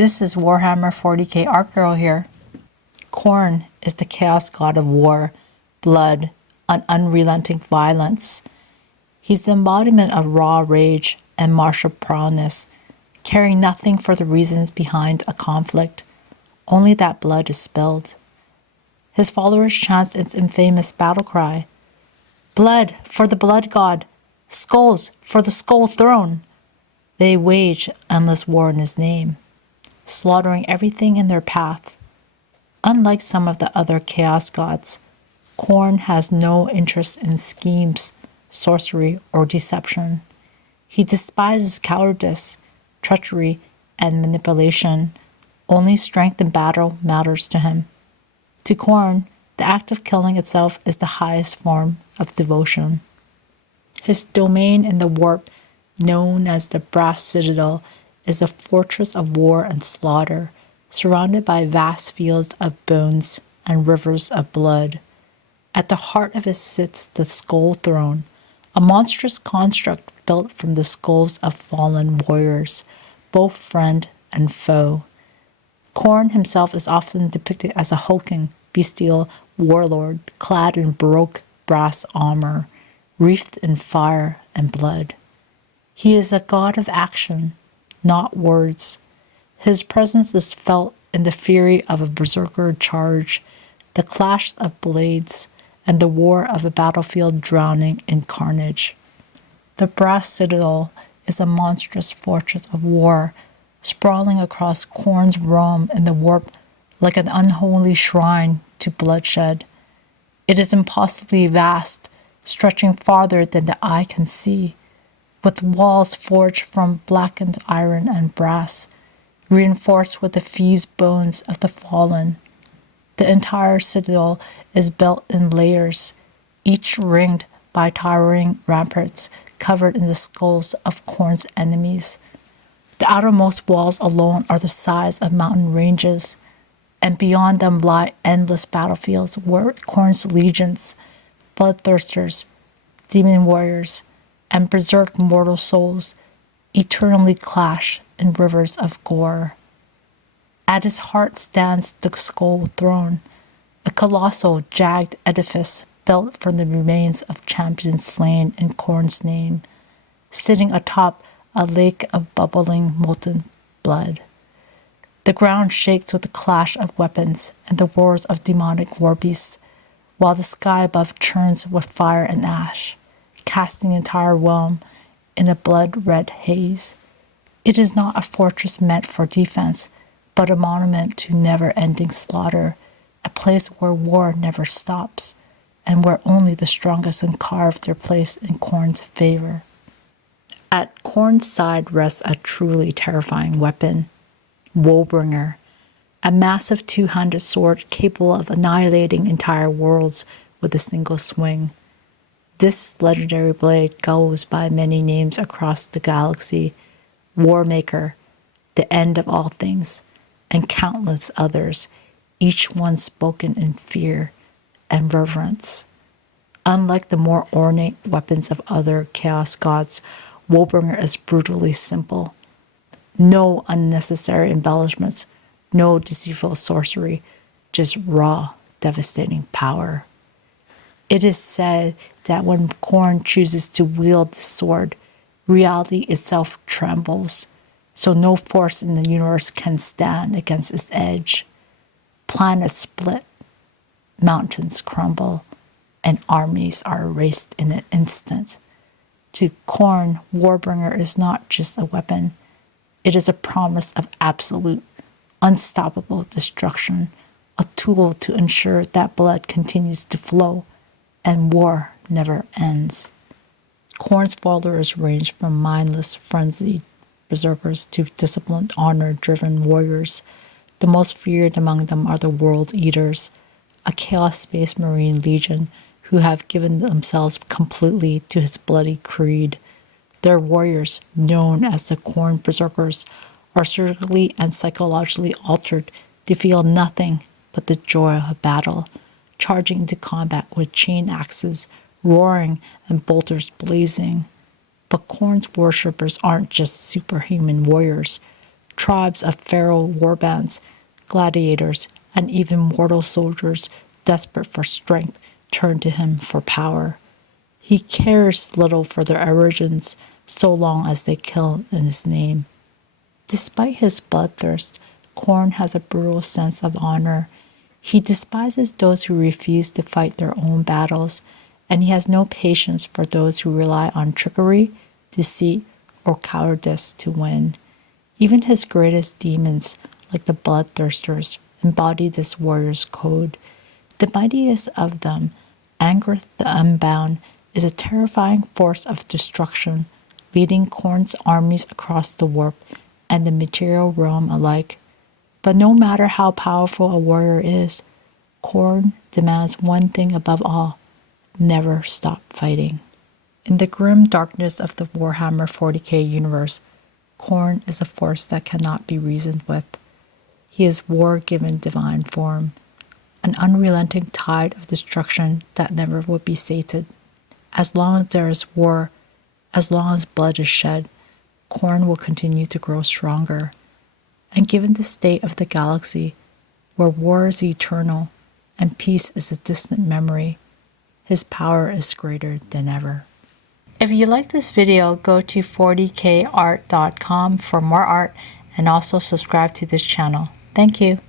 This is Warhammer 40k Art Girl here. Khorne is the chaos god of war, blood, and unrelenting violence. He's the embodiment of raw rage and martial prowess, caring nothing for the reasons behind a conflict, only that blood is spilled. His followers chant its infamous battle cry, "Blood for the blood god, skulls for the skull throne." They wage endless war in his name, slaughtering everything in their path. Unlike some of the other chaos gods, Khorne has no interest in schemes, sorcery, or deception. He despises cowardice, treachery, and manipulation. Only strength in battle matters to him. To Khorne, the act of killing itself is the highest form of devotion. His domain in the warp, known as the Brass Citadel, is a fortress of war and slaughter, surrounded by vast fields of bones and rivers of blood. At the heart of it sits the Skull Throne, a monstrous construct built from the skulls of fallen warriors, both friend and foe. Khorne himself is often depicted as a hulking, bestial warlord clad in baroque brass armor, wreathed in fire and blood. He is a god of action, not words. His presence is felt in the fury of a berserker charge, the clash of blades, and the war of a battlefield drowning in carnage. The Brass Citadel is a monstrous fortress of war, sprawling across Khorne's realm in the warp like an unholy shrine to bloodshed. It is impossibly vast, stretching farther than the eye can see, with walls forged from blackened iron and brass, reinforced with the fused bones of the fallen. The entire citadel is built in layers, each ringed by towering ramparts covered in the skulls of Khorne's enemies. The outermost walls alone are the size of mountain ranges, and beyond them lie endless battlefields where Khorne's legions, bloodthirsters, demon warriors, and berserk mortal souls eternally clash in rivers of gore. At his heart stands the Skull Throne, a colossal, jagged edifice built from the remains of champions slain in Khorne's name, sitting atop a lake of bubbling molten blood. The ground shakes with the clash of weapons and the roars of demonic war beasts, while the sky above churns with fire and ash, casting the entire realm in a blood-red haze. It is not a fortress meant for defense, but a monument to never-ending slaughter, a place where war never stops, and where only the strongest can carve their place in Khorne's favor. At Khorne's side rests a truly terrifying weapon, Warbringer, a massive two-handed sword capable of annihilating entire worlds with a single swing. This legendary blade goes by many names across the galaxy: Warmaker, the end of all things, and countless others, each one spoken in fear and reverence. Unlike the more ornate weapons of other chaos gods, Warbringer is brutally simple. No unnecessary embellishments, no deceitful sorcery, just raw, devastating power. It is said that when Khorne chooses to wield the sword, reality itself trembles, so no force in the universe can stand against its edge. Planets split, mountains crumble, and armies are erased in an instant. To Khorne, Warbringer is not just a weapon. It is a promise of absolute, unstoppable destruction, a tool to ensure that blood continues to flow and war never ends. Khorne's followers range from mindless, frenzied berserkers to disciplined, honor-driven warriors. The most feared among them are the World Eaters, a Chaos Space Marine legion who have given themselves completely to his bloody creed. Their warriors, known as the Khorne Berserkers, are surgically and psychologically altered to feel nothing but the joy of battle, charging into combat with chain axes, roaring, and bolters blazing. But Khorne's worshippers aren't just superhuman warriors. tribes of feral warbands, gladiators, and even mortal soldiers desperate for strength turn to him for power. He cares little for their origins so long as they kill in his name. Despite his bloodthirst, Khorne has a brutal sense of honor. He despises those who refuse to fight their own battles, and he has no patience for those who rely on trickery, deceit, or cowardice to win. Even his greatest demons, like the bloodthirsters, embody this warrior's code. The mightiest of them, Angrith the Unbound, is a terrifying force of destruction, leading Khorne's armies across the warp and the material realm alike. But no matter how powerful a warrior is, Khorne demands one thing above all: never stop fighting. In the grim darkness of the Warhammer 40k universe, Khorne is a force that cannot be reasoned with. He is war given divine form, an unrelenting tide of destruction that never would be sated. As long as there is war, as long as blood is shed, Khorne will continue to grow stronger. And given the state of the galaxy, where war is eternal and peace is a distant memory, his power is greater than ever. If you like this video, go to 40kart.com for more art and also subscribe to this channel. Thank you.